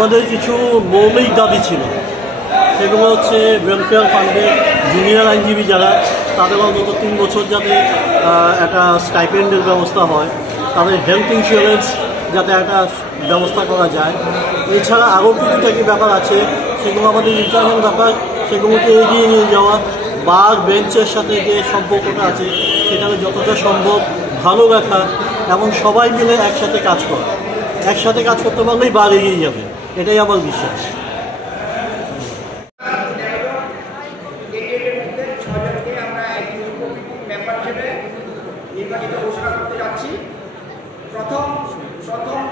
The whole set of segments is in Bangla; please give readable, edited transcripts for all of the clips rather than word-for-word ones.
আমাদের কিছু মৌলিক দাবি ছিল, সেগুলো হচ্ছে ওয়েলফেয়ার ফান্ডে জুনিয়র আইনজীবী যারা, তাদের অন্তত 3 বছর যাতে একটা স্টাইপেন্ডের ব্যবস্থা হয়, তাদের হেলথ ইন্স্যুরেন্স যাতে একটা ব্যবস্থা করা যায়। এছাড়া আরও টুকিটাকি ব্যাপার আছে, সেগুলো আমাদের ইন্টারনাল ব্যাপার, সেগুলোকে এগিয়ে নিয়ে যাওয়া, বার বেঞ্চের সাথে যে সম্পর্কটা আছে সেটাকে যতটা সম্ভব ভালো রাখা এবং সবাই মিলে একসাথে কাজ করা। একসাথে কাজ করতে পারলেই বার এগিয়ে যাবে, এটাই আমার বিশ্বাস। নির্বাচিত ঘোষণা করতে যাচ্ছি। প্রথম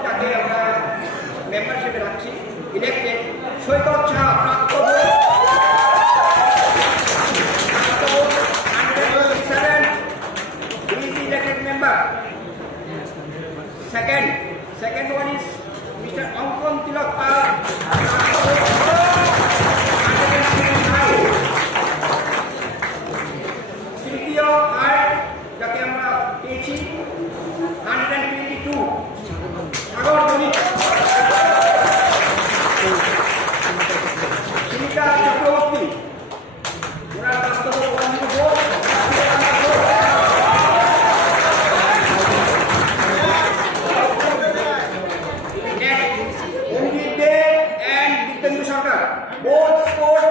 তাকে আমরা মেম্বারশিপে রাখছি ইলেক্টেড সৈকত শাহ, প্রাপ্ত elected member. Second one is Mr. Ankon Tilak Pal. তৃতীয় আর যাকে আমরা পেয়েছি 122 সাগর দলিত। শিলিকা চক্রবর্তী, ওনার বাস্তব both scored